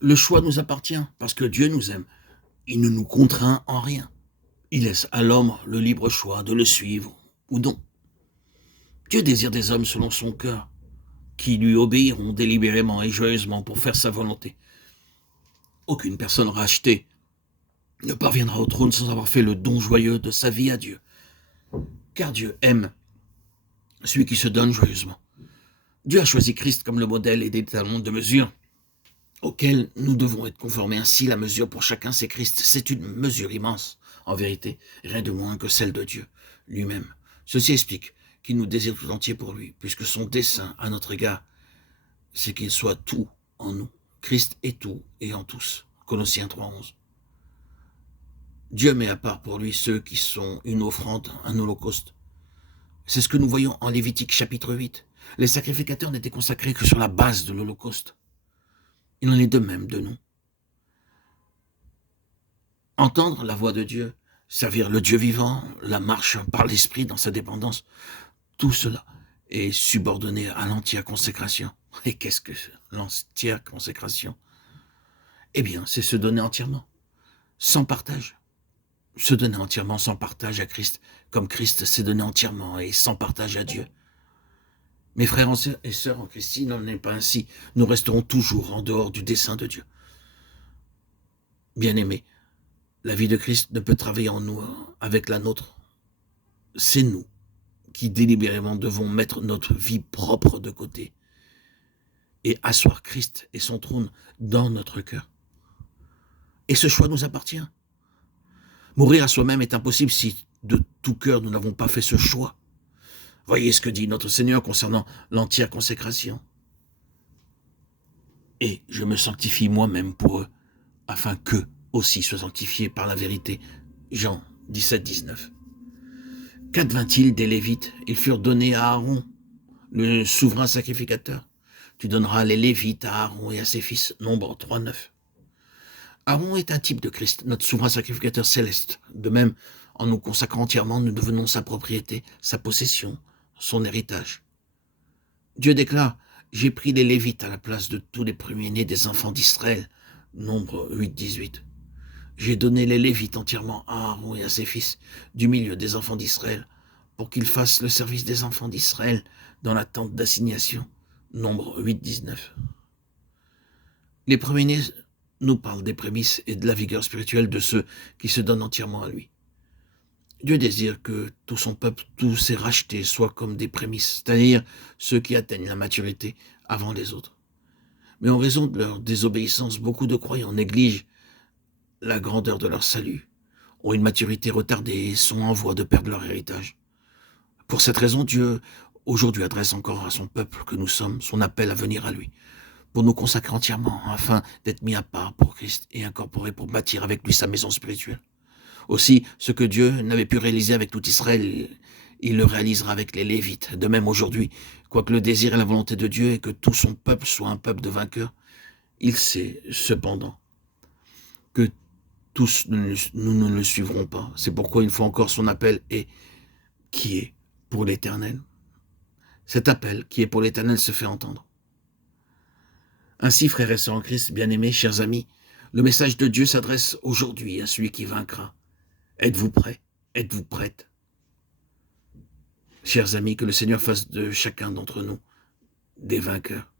Le choix nous appartient parce que Dieu nous aime. Il ne nous contraint en rien. Il laisse à l'homme le libre choix de le suivre ou non. Dieu désire des hommes selon son cœur, qui lui obéiront délibérément et joyeusement pour faire sa volonté. Aucune personne rachetée ne parviendra au trône sans avoir fait le don joyeux de sa vie à Dieu. Car Dieu aime celui qui se donne joyeusement. Dieu a choisi Christ comme le modèle et des talons de mesure auxquels nous devons être conformés. Ainsi, la mesure pour chacun, c'est Christ. C'est une mesure immense, en vérité, rien de moins que celle de Dieu lui-même. Ceci explique qu'il nous désire tout entier pour lui, puisque son dessein à notre égard, c'est qu'il soit tout en nous. Christ est tout et en tous. Colossiens 3,11. Dieu met à part pour lui ceux qui sont une offrande, un holocauste. C'est ce que nous voyons en Lévitique chapitre 8. Les sacrificateurs n'étaient consacrés que sur la base de l'holocauste. Il en est de même de nous. Entendre la voix de Dieu, servir le Dieu vivant, la marche par l'esprit dans sa dépendance, tout cela est subordonné à l'entière consécration. Et qu'est-ce que l'entière consécration? Eh bien, c'est se donner entièrement, sans partage. Se donner entièrement sans partage à Christ, comme Christ s'est donné entièrement et sans partage à Dieu. Mes frères et sœurs en Christ, il n'en est pas ainsi. Nous resterons toujours en dehors du dessein de Dieu. Bien-aimés, la vie de Christ ne peut travailler en nous avec la nôtre. C'est nous qui délibérément devons mettre notre vie propre de côté et asseoir Christ et son trône dans notre cœur. Et ce choix nous appartient. Mourir à soi-même est impossible si de tout cœur nous n'avons pas fait ce choix. Voyez ce que dit notre Seigneur concernant l'entière consécration. Et je me sanctifie moi-même pour eux, afin qu'eux aussi soient sanctifiés par la vérité. Jean 17, 19. Qu'advint-il des Lévites? Ils furent donnés à Aaron, le souverain sacrificateur. Tu donneras les Lévites à Aaron et à ses fils. Nombre 3, 9. Aaron est un type de Christ, notre souverain sacrificateur céleste. De même, en nous consacrant entièrement, nous devenons sa propriété, sa possession, son héritage. Dieu déclare: j'ai pris les Lévites à la place de tous les premiers-nés des enfants d'Israël. Nombre 8, 18. J'ai donné les Lévites entièrement à Aaron et à ses fils, du milieu des enfants d'Israël, pour qu'ils fassent le service des enfants d'Israël dans la tente d'assignation. Nombre 8, 19. Les premiers-nés nous parlent des prémices et de la vigueur spirituelle de ceux qui se donnent entièrement à lui. Dieu désire que tout son peuple, tous ses rachetés, soient comme des prémices, c'est-à-dire ceux qui atteignent la maturité avant les autres. Mais en raison de leur désobéissance, beaucoup de croyants négligent la grandeur de leur salut, ont une maturité retardée et sont en voie de perdre leur héritage. Pour cette raison, Dieu aujourd'hui adresse encore à son peuple que nous sommes son appel à venir à lui, pour nous consacrer entièrement, afin d'être mis à part pour Christ et incorporés pour bâtir avec lui sa maison spirituelle. Aussi, ce que Dieu n'avait pu réaliser avec tout Israël, il le réalisera avec les Lévites. De même aujourd'hui, quoique le désir et la volonté de Dieu est que tout son peuple soit un peuple de vainqueurs, il sait cependant que tous nous ne le suivrons pas. C'est pourquoi une fois encore son appel est qui est pour l'Éternel. Cet appel qui est pour l'Éternel se fait entendre. Ainsi, frères et sœurs en Christ, bien-aimés, chers amis, le message de Dieu s'adresse aujourd'hui à celui qui vaincra. Êtes-vous prêts? Êtes-vous prêtes? Chers amis, que le Seigneur fasse de chacun d'entre nous des vainqueurs.